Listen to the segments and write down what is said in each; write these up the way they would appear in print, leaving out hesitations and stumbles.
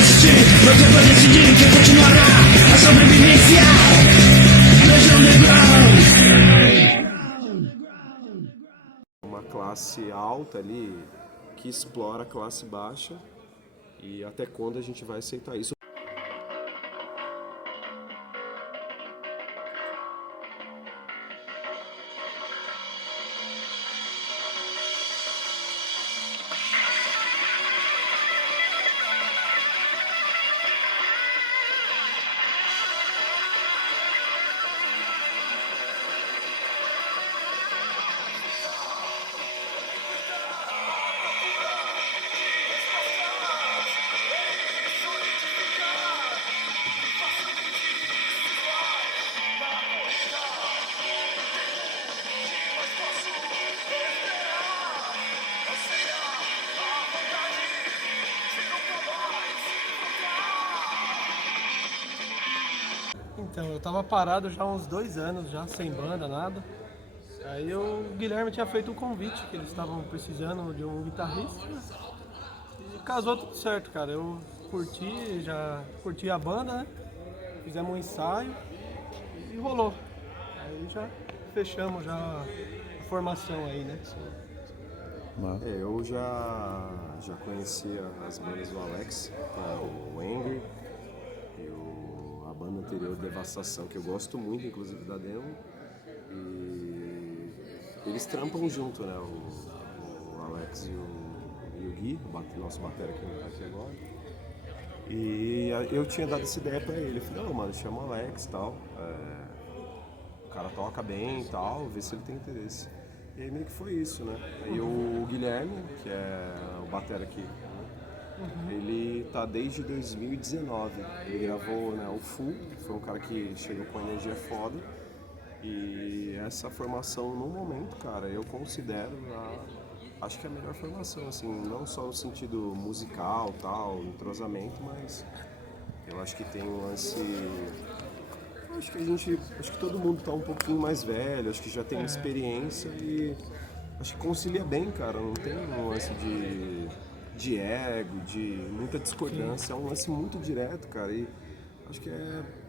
resistir, meu tempo é decidir que continuará a sobrevivência do underground. Uma classe alta ali que explora a classe baixa e até quando a gente vai aceitar isso? Então, eu tava parado já há uns 2 anos, já sem banda, nada. Aí o Guilherme tinha feito um convite, que eles estavam precisando de um guitarrista. E casou tudo certo, cara. Eu já curti a banda, né? Fizemos um ensaio e rolou. Aí já fechamos já a formação aí, né? Eu já conhecia as bandas do Alex, o Angry e a banda anterior, Devastação, que eu gosto muito, inclusive, da demo. E eles trampam junto, né? O Alex e o Gui, o nosso batera que não tá aqui agora. E eu tinha dado essa ideia pra ele. Eu falei, não, mano, chama o Alex e tal. O cara toca bem e tal, vê se ele tem interesse. E aí meio que foi isso, né? Aí o Guilherme, que é o batera aqui, ele tá desde 2019. Ele gravou, né, o Full, foi um cara que chegou com energia foda. E essa formação, no momento, cara, eu considero acho que é a melhor formação, assim, não só no sentido musical, tal, entrosamento, mas eu acho que tem um lance. Acho que todo mundo tá um pouquinho mais velho, acho que já tem uma experiência e acho que concilia bem, cara. Não tem um lance de ego, de muita discordância, é um lance muito direto, cara. E acho que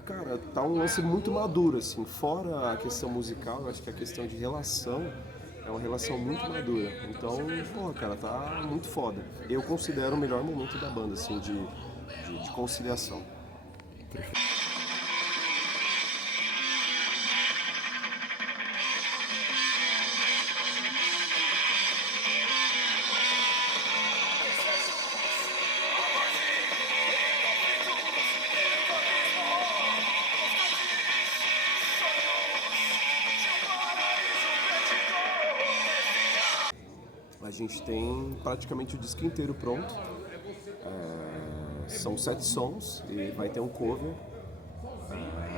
cara, tá um lance muito maduro, assim. Fora a questão musical, eu acho que a questão de relação é uma relação muito madura. Então, pô, cara, tá muito foda. Eu considero o melhor momento da banda, assim, de conciliação. A gente tem praticamente o disco inteiro pronto. São 7 sons e vai ter um cover.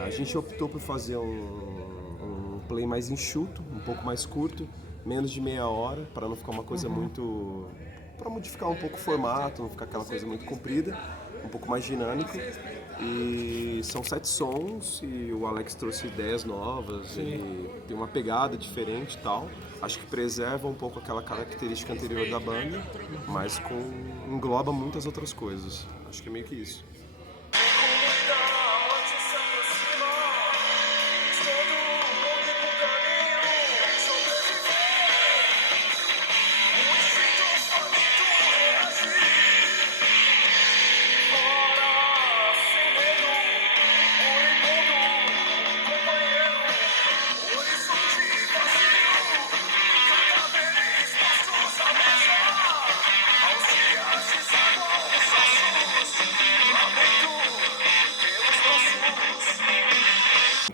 A gente optou por fazer um play mais enxuto, um pouco mais curto, menos de meia hora, para não ficar uma coisa muito... para modificar um pouco o formato, não ficar aquela coisa muito comprida, um pouco mais dinâmico. E são 7 sons e o Alex trouxe ideias novas e tem uma pegada diferente e tal. Acho que preserva um pouco aquela característica anterior da banda, mas engloba muitas outras coisas. Acho que é meio que isso.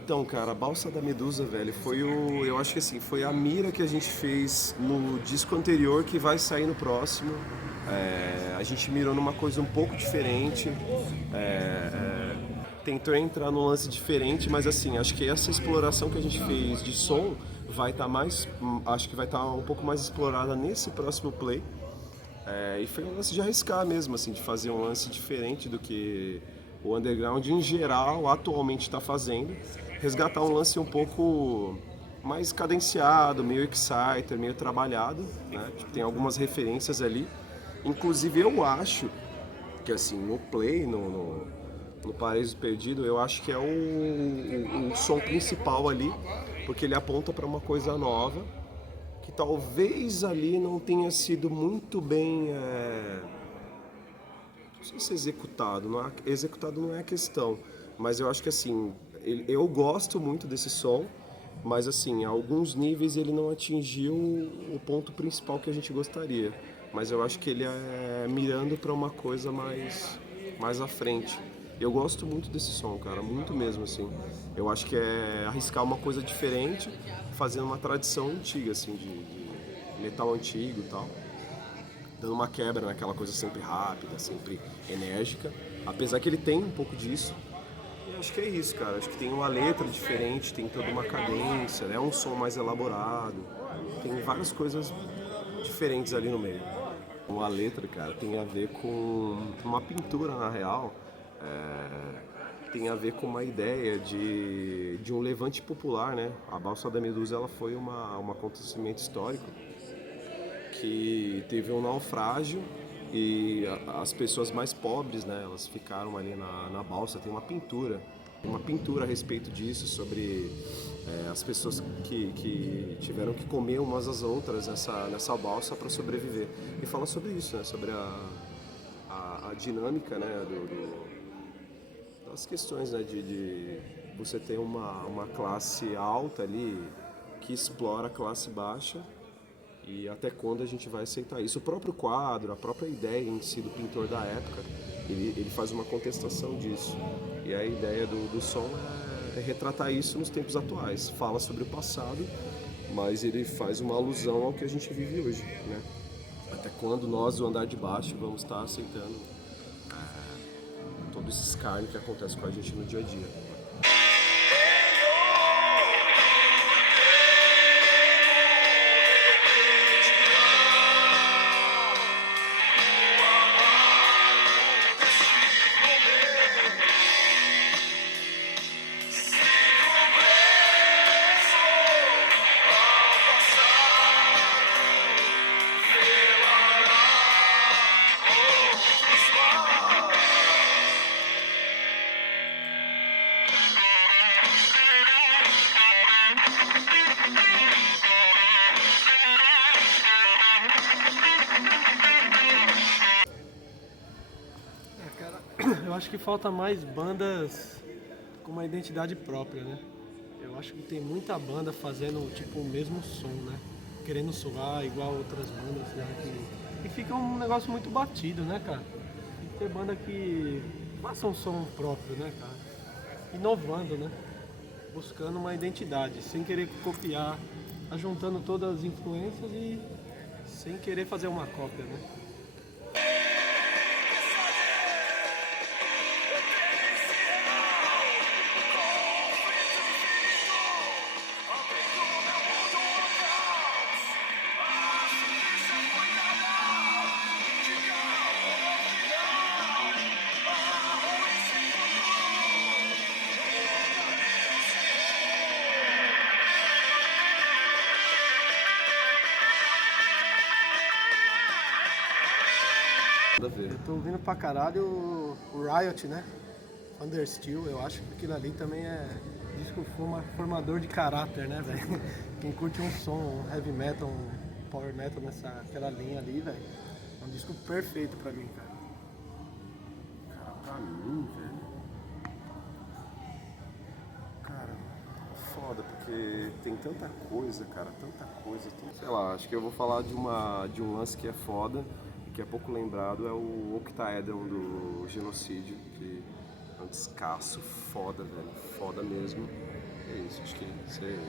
Então, cara, a Balsa da Medusa, velho, eu acho que assim, foi a mira que a gente fez no disco anterior que vai sair no próximo. A gente mirou numa coisa um pouco diferente, tentou entrar num lance diferente, mas assim, acho que essa exploração que a gente fez de som vai estar acho que vai estar um pouco mais explorada nesse próximo play. E foi um lance de arriscar mesmo, assim, de fazer um lance diferente do que o underground em geral atualmente está fazendo. Resgatar um lance um pouco mais cadenciado, meio exciter, meio trabalhado, né? Tem algumas referências ali. Inclusive eu acho Que assim, no Play, no Paraíso Perdido, eu acho que é o som principal ali, porque ele aponta para uma coisa nova, que talvez ali não tenha sido muito bem, não sei se executado, executado não é a questão, mas eu acho que assim, eu gosto muito desse som, mas assim, a alguns níveis ele não atingiu o ponto principal que a gente gostaria, mas eu acho que ele é mirando para uma coisa mais à frente. Eu gosto muito desse som, cara, muito mesmo, assim. Eu acho que é arriscar uma coisa diferente, fazendo uma tradição antiga, assim, de metal antigo e tal. Dando uma quebra naquela coisa sempre rápida, sempre enérgica. Apesar que ele tem um pouco disso. E acho que é isso, cara. Acho que tem uma letra diferente, tem toda uma cadência, é um som mais elaborado. Tem várias coisas diferentes ali no meio. A letra, cara, tem a ver com uma pintura, na real. Tem a ver com uma ideia de um levante popular, né? A Balsa da Medusa ela foi um acontecimento histórico que teve um naufrágio e as pessoas mais pobres, né? Elas ficaram ali na balsa. Tem uma pintura a respeito disso, sobre as pessoas que tiveram que comer umas às outras nessa balsa para sobreviver. E fala sobre isso, né? Sobre a dinâmica, né? Das questões, né? De você ter uma classe alta ali que explora a classe baixa e até quando a gente vai aceitar isso. O próprio quadro, a própria ideia em si do pintor da época, ele faz uma contestação disso. E a ideia do som é retratar isso nos tempos atuais. Fala sobre o passado, mas ele faz uma alusão ao que a gente vive hoje, né? Até quando nós, do andar de baixo, vamos estar aceitando todo esse escárnio que acontece com a gente no dia a dia. Eu acho que falta mais bandas com uma identidade própria, né? Eu acho que tem muita banda fazendo tipo o mesmo som, né? Querendo soar igual outras bandas, né? E fica um negócio muito batido, né, cara? Tem que ter banda que faça um som próprio, né, cara? Inovando, né? Buscando uma identidade, sem querer copiar, juntando todas as influências e sem querer fazer uma cópia, né? Eu tô ouvindo pra caralho o Riot, né? Understeel, eu acho que aquilo ali também é disco formador de caráter, né, velho? Quem curte um som, um heavy metal, um power metal aquela linha ali, velho, é um disco perfeito pra mim, cara. Cara, pra mim, velho. Cara, foda, porque tem tanta coisa, cara, tanta coisa. Sei lá, acho que eu vou falar de um lance que é foda, que é pouco lembrado, é o Octaedron do Genocídio, que é um descasso foda, velho, foda mesmo. É isso, acho que isso aí.